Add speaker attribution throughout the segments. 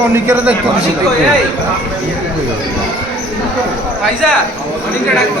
Speaker 1: অনিকের দেখতে দিছি
Speaker 2: পয়সা অনিকের ডাকতো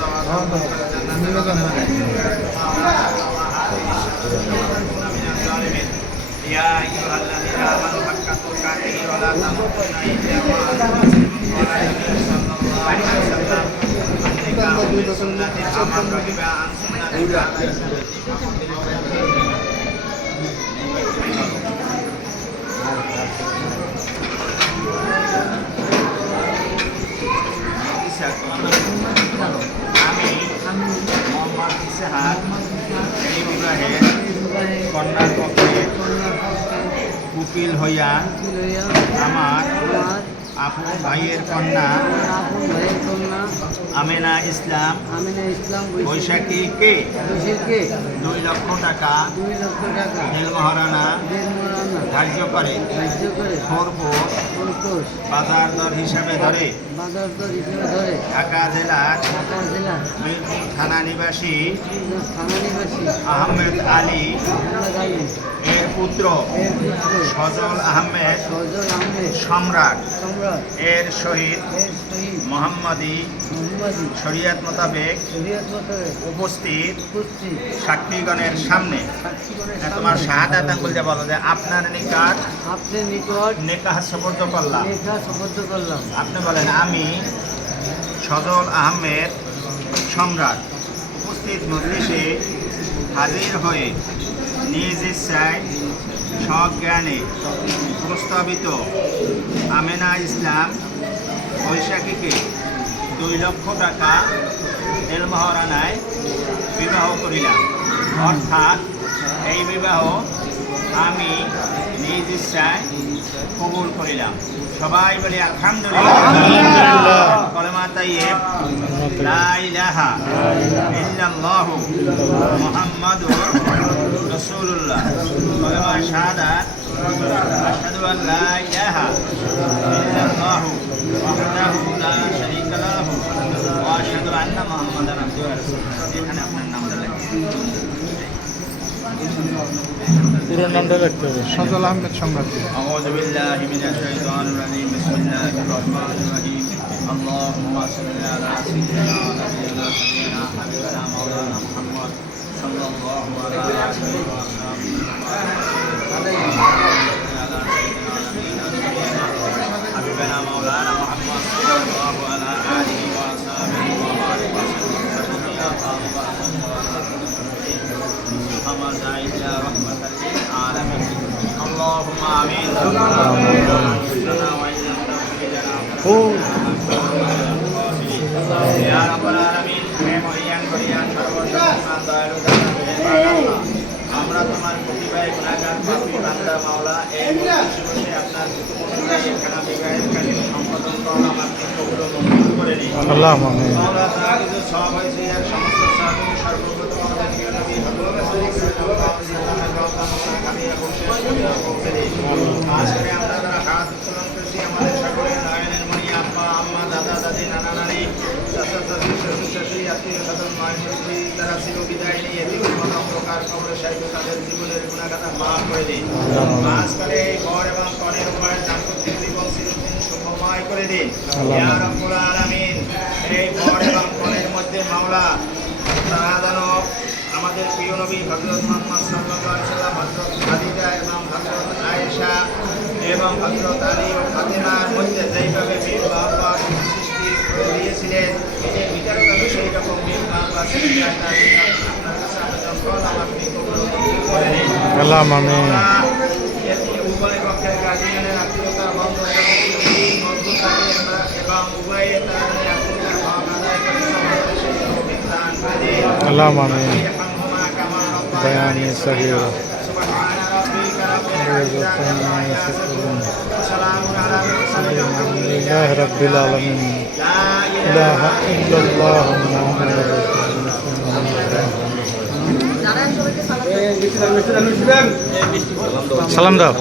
Speaker 2: وزوجك الجنة من الظالمين يا أيها الذين آمنوا حق تقاته ولا تموتن إلا وأنتم مسلمون قال النبي صلى الله عليه وسلم النكاح بسنة فمن رغب عن سنتي ইসহাক হইয়া কন্যার পক্ষে উকিল হইয়া আমার আপন ভাইয়ের কন্যা আমেনা ইসলাম।
Speaker 3: আমেনা ইসলাম
Speaker 2: বৈশাখীকে
Speaker 3: বৈশাখকে
Speaker 2: দুই লক্ষ টাকা।
Speaker 3: দুই লক্ষ টাকা।
Speaker 2: নীল মহারানা ধার্য করে
Speaker 3: ধার্য করে সন্তোষ
Speaker 2: বাজার দর হিসাবে ধরে।
Speaker 3: বাজার দর হিসেবে ধরে।
Speaker 2: ঢাকা জেলার
Speaker 3: ঢাকা জেলার
Speaker 2: মিরপুর থানা নিবাসী।
Speaker 3: থানা নিবাসী।
Speaker 2: আহমেদ আলী।
Speaker 3: আহমদ আলী।
Speaker 2: পুত্র
Speaker 3: সজল আহমেদ
Speaker 2: সম্রাট এর
Speaker 3: শহীদ
Speaker 2: মোহাম্মদী শরিয়াত মোতাবেক উপস্থিত সাক্ষীগণের সামনে। তোমার শাহাদাত আঙ্গুল যে বলো যে আপনার নিকট
Speaker 3: আপনার নিকট
Speaker 2: নেকাহ সবর্দ করলাম।
Speaker 3: করলাম।
Speaker 2: আপনি বলেন আমি সজল আহমেদ সম্রাট উপস্থিত মজলিসে হাজির হয়ে নিজ ইচ্ছায় সজ্ঞানে প্রস্তাবিত আমেনা ইসলাম বৈশাখীকে দুই লক্ষ টাকা এলমহরানায় বিবাহ করিলাম। অর্থাৎ এই বিবাহ আমি নিজ ইচ্ছায় কবুল করিলাম। সবাই বলি আলহামদুলিল্লাহ। কলেমা তাইয়েব লা ইলাহা ইল্লাল্লাহু মুহাম্মাদুর রাসূলুল্লাহ কলেমা শাহাদাত আশহাদু আন লা ইলাহা ইল্লাল্লাহু ওয়াহদাহু লা শারীকা লাহু ওয়া আশহাদু আন্না মুহাম্মাদান আবদুহু ওয়া রাসূলুহু এখানে আপনার নামটা লিখুন
Speaker 1: পুরো নামটা রাখতে হবে সজল আহমেদ সম্রাট
Speaker 2: أعوذ بالله من الشيطان الرجيم بسم الله الرحمن الرحيم اللهم صل على سيدنا ونبينا سيدنا حبيبنا مولانا محمد صلى الله عليه وسلم حبيبنا مولانا محمد صلى الله على آله وصحبه وبارك وسلم محمد إلى رحمة للعالمين اللهم آمين يا বান্দা মাওলা এই আপনার সম্পাদন করো কবুল ও মঞ্জুর করে
Speaker 1: আমিন
Speaker 2: মাওলা যা কিছু সব হয়েছে এর সমস্ত করে আমরা যারা হাত উত্তোলন করছি আমাদের সকলের নয়নের মণি আব্বা আম্মা দাদা দাদি নানা নানি চাচা চাচি শ্বশুর শাশুড়ি আত্মীয় স্বজন মায় মুরব্বী যারা ছিল বিদায় নিয়ে কবরের সাহিত্য তাদের জীবনের গুণাগাথা মাফ করে দিন। মাঝখানে এই ঘর এবং কনের উপায় দাম্পত্য জীবন চিরদিন সুখময় করে দিন। ইয়া রব্বুল আলামিন এই ঘর এবং কনের মধ্যে মাওলা তারা যেন আমাদের প্রিয় নবী হজরত মোহাম্মদ সাল্লাম হজরত খাদিজা এবং হজরত আয়েশা এবং হজরত আলী ও ফাতেমার মধ্যে যেইভাবে বীর মহাব্বাস সৃষ্টি করে দিয়েছিলেন এদের ভিতরে কিন্তু সেই রকম বীর মহাব্বাস আসলাম আমি আলাম আমি বয়ানি সগির
Speaker 1: الحمد لله رب العالمين
Speaker 2: لا
Speaker 1: اله الا الله محمد সালাম দাও।